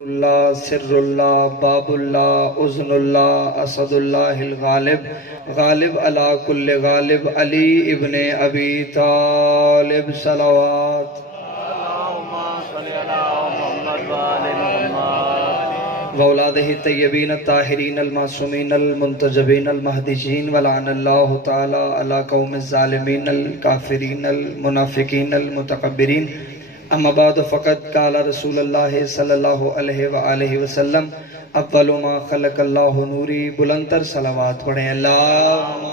اللہ سر اللہ باب اللہ اذن اللہ اسد اللہ الغالب غالب علی کل غالب علی ابن ابی طالب صلوات وأولادہ الطیبین الطاہرین المعصومین المنتجبین المہدیین ولعن اللہ تعالی علی قوم الظالمین الکافرین المنافقین المتکبرین اما بعد فقط قال رسول اللہ صلی اللہ علیہ وآلہ وسلم اول ما خلق اللہ نوری بلندر صلوات پڑھیں اللہم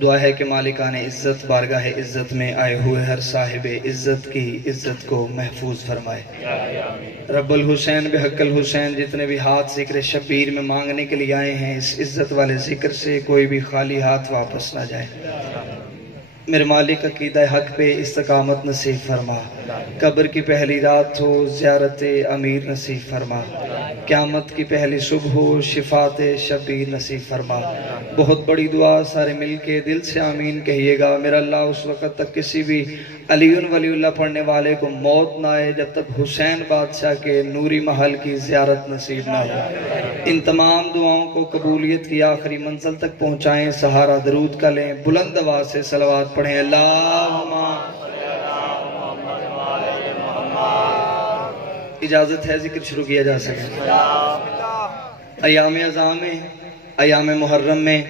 دعا ہے کہ مالکان عزت بارگاہ عزت میں آئے ہوئے ہر صاحب عزت کی عزت کو محفوظ فرمائے رب الحسین بحق الحسین جتنے بھی ہاتھ ذکر شبیر میں مانگنے کے لیے آئے ہیں اس عزت والے ذکر سے کوئی بھی خالی ہاتھ واپس نہ جائے میرے مالک عقیدہ حق پہ استقامت نصیب فرما قبر کی پہلی رات ہو زیارت امیر نصیب فرما قیامت کی پہلی صبح ہو شفاعت شبیر نصیب فرما بہت بڑی دعا سارے مل کے دل سے آمین کہیے گا میرا اللہ اس وقت تک کسی بھی علی ولی اللہ پڑھنے والے کو موت نہ آئے جب تک حسین بادشاہ کے نوری محل کی زیارت نصیب نہ ہو ان تمام دعاؤں کو قبولیت کی آخری منزل تک پہنچائیں سہارا درود کا لیں بلند آواز سے صلوات پڑھیں اللہم اجازت ہے ذکر شروع کیا جا سکے ایام اعظام میں ایام محرم میں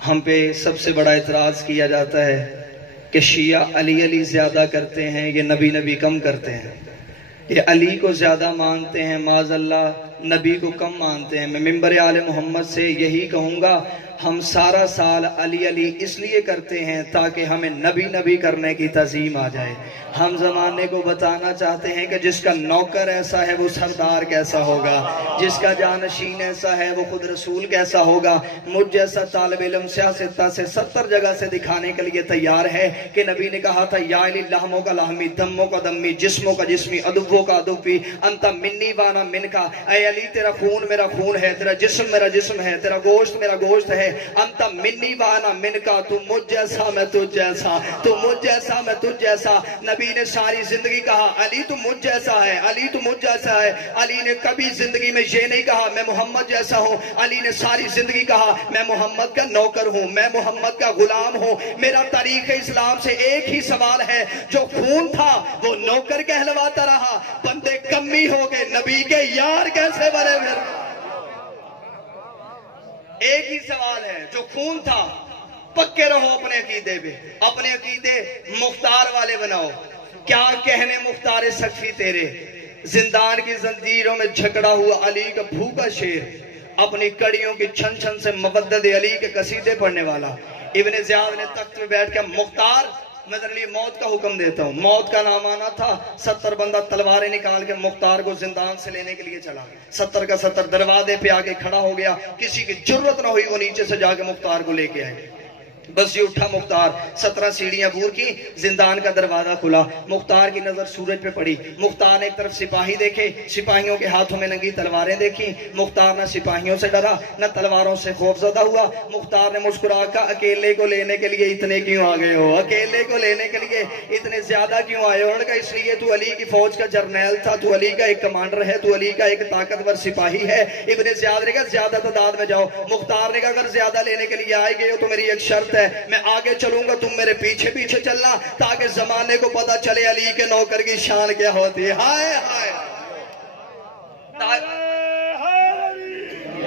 ہم پہ سب سے بڑا اعتراض کیا جاتا ہے کہ شیعہ علی علی زیادہ کرتے ہیں یہ نبی نبی کم کرتے ہیں یہ علی کو زیادہ مانتے ہیں معاذ اللہ نبی کو کم مانتے ہیں میں ممبر آل محمد سے یہی کہوں گا ہم سارا سال علی علی اس لیے کرتے ہیں تاکہ ہمیں نبی نبی کرنے کی تعظیم آ جائے ہم زمانے کو بتانا چاہتے ہیں کہ جس کا نوکر ایسا ہے وہ سردار کیسا ہوگا جس کا جانشین ایسا ہے وہ خود رسول کیسا ہوگا مجھ جیسا طالب علم سیاستہ سے 70 جگہ سے دکھانے کے لیے تیار ہے کہ نبی نے کہا تھا یا علی لحموں کا لحمی دموں کا دمی جسموں کا جسمی ادبوں کا ادبی انت منی وانا من کا اے علی تیرا خون میرا خون ہے تیرا جسم میرا جسم ہے تیرا گوشت میرا گوشت ہے انت منی وانا من کا تو مجھ جیسا میں تجھ جیسا تو مجھ جیسا میں تجھ جیسا نبی نے ساری زندگی کہا علی تو مجھ جیسا ہے علی تو مجھ جیسا ہے علی نے کبھی زندگی میں یہ نہیں کہا میں محمد جیسا ہوں علی نے ساری زندگی کہا میں محمد کا نوکر ہوں میں محمد کا غلام ہوں میرا تاریخ اسلام سے ایک ہی سوال ہے جو خون تھا وہ نوکر کہلواتا رہا بندے کمی ہو گئے نبی کے یار کیسے بنے پھر ایک ہی سوال ہے جو خون تھا پکے رہو اپنے عقیدے پہ اپنے عقیدے مختار والے بناؤ کیا کہنے مختار سقفی تیرے زندان کی زنجیروں میں جھگڑا ہوا علی کا بھوکا شیر اپنی کڑیوں کی چھن چھن سے مبدد علی کے قصیدے پڑھنے والا ابن زیاد نے تخت میں بیٹھ کے مختار میں تیرے لیے موت کا حکم دیتا ہوں موت کا نام آنا تھا 70 بندہ تلواریں نکال کے مختار کو زندان سے لینے کے لیے چلا 70 کا 70 دروازے پہ آگے کھڑا ہو گیا کسی کی جرت نہ ہوئی وہ نیچے سے جا کے مختار کو لے کے آئے بس یہ اٹھا مختار 17 سیڑھیاں عبور کی زندان کا دروازہ کھلا مختار کی نظر سورج پہ پڑی مختار نے ایک طرف سپاہی دیکھے سپاہیوں کے ہاتھوں میں ننگی تلواریں دیکھی مختار نہ سپاہیوں سے ڈرا نہ تلواروں سے خوف زدہ ہوا مختار نے مسکرا کہا اکیلے کو لینے کے لیے اتنے کیوں آ گئے ہو اکیلے کو لینے کے لیے اتنے زیادہ کیوں آئے ہو کہ اس لیے تو علی کی فوج کا جرنیل تھا تو علی کا ایک کمانڈر ہے تو علی کا ایک طاقتور سپاہی ہے ابن زیاد نے کہا زیادہ تعداد میں جاؤ مختار نے کہا اگر زیادہ لینے کے لیے آئے گئے ہو تو میری ایک شرط ہے میں آگے چلوں گا تم میرے پیچھے پیچھے چلنا تاکہ زمانے کو پتا چلے علی کے نوکر کی شان کیا ہوتی ہے ہائے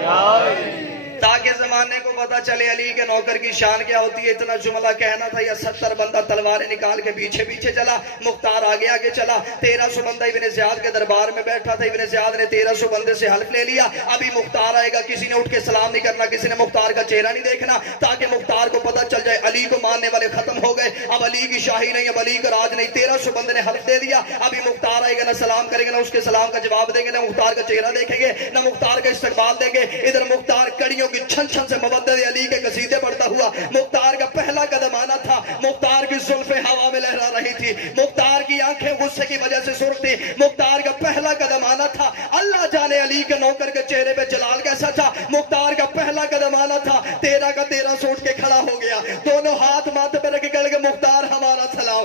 ہائے تاکہ زمانے کو پتا چلے علی کے نوکر کی شان کیا ہوتی ہے اتنا جملہ کہنا تھا یا 70 بندہ تلواریں نکال کے پیچھے پیچھے چلا مختار آگے آگے چلا 1300 بندہ ابن زیاد کے دربار میں بیٹھا تھا ابن زیاد نے 1300 بندے سے حلف لے لیا ابھی مختار آئے گا کسی نے اٹھ کے سلام نہیں کرنا کسی نے مختار کا چہرہ نہیں دیکھنا تاکہ مختار کو پتا چل جائے علی کو ماننے والے ختم ہو گئے اب علی کی شاہی نہیں اب علی کا راج نہیں 1300 بندے نے حلف دے دیا ابھی مختار آئے گا نہ سلام کریں گے نہ اس کے سلام کا جواب دیں گے نہ مختار کا چہرہ دیکھیں گے نہ مختار کا استقبال دیں گے ادھر مختار کڑیوں کی چھن چھن سے مبدد علی کے قصیدے پڑھتا ہوا مختار کا پہلا قدم آنا تھا مختار کی زلفیں ہوا میں لہرا رہی تھی مختار کی آنکھیں غصے کی وجہ سے سرخ تھی مختار کا پہلا قدم آنا تھا اللہ جانے علی کے نوکر کے چہرے پہ جلال کیسا تھا مختار کا پہلا قدم آنا تھا 13 کا 13 سوٹ کے کھڑا ہو گیا دونوں ہاتھ ماتھے پہ رکھ کے مختار ہمارا سلام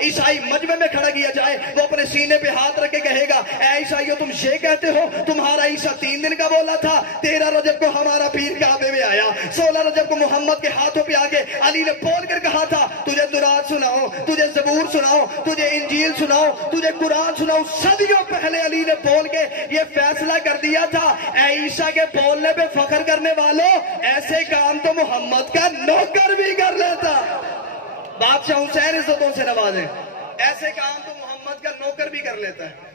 عیسائی مجمع میں کھڑا کیا جائے، وہ اپنے سینے پہ ہاتھ رکھ کے کہے گا اے عیسائیو تم یہ کہتے ہو تمہارا عیسیٰ 3 دن کا بولا تھا، 13 رجب کو ہمارا پیر کعبے میں آیا، 16 رجب کو محمد کے ہاتھوں پہ آگے علی نے بول کر کہا تھا تجھے تورات سناؤ، تجھے زبور سناؤ، تجھے انجیل سناؤ، تجھے قرآن سناؤ۔ صدیوں پہلے علی نے بول کے یہ فیصلہ کر دیا تھا اے عیسیٰ کے بولنے پہ فخر کرنے والوں، ایسے کام تو محمد کا نوکر بھی کر لیتا۔ بادشاہ حسین عزتوں سے نوازیں، ایسے کام تو محمد کا نوکر بھی کر لیتا ہے۔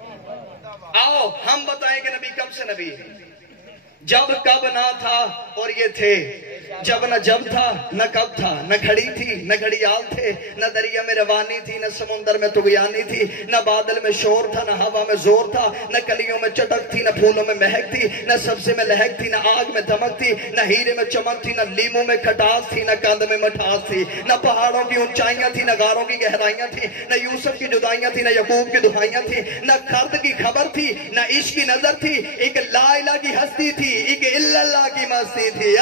آؤ ہم بتائیں کہ نبی کب سے نبی ہے، جب کب نہ تھا اور یہ تھے، جب نہ جب تھا نہ کب تھا، نہ گھڑی تھی نہ گھڑیال تھے، نہ دریا میں روانی تھی نہ سمندر میں طغیانی تھی، نہ بادل میں شور تھا نہ ہوا میں زور تھا، نہ کلیوں میں چٹک تھی نہ پھولوں میں مہک تھی، نہ سبزے میں لہک تھی نہ آگ میں دمک تھی، نہ ہیرے میں چمک تھی نہ لیموں میں کھٹاس تھی، نہ کاند میں مٹھاس تھی، نہ پہاڑوں کی اونچائیاں تھی نہ غاروں کی گہرائیاں تھی، نہ یوسف کی جدائیاں تھی نہ یعقوب کی دہائیاں تھی، نہ خرد کی خبر تھی نہ عشق کی نظر تھی، ایک لا الہ کی ہستی تھی، ایک الا اللہ کی مستی تھی۔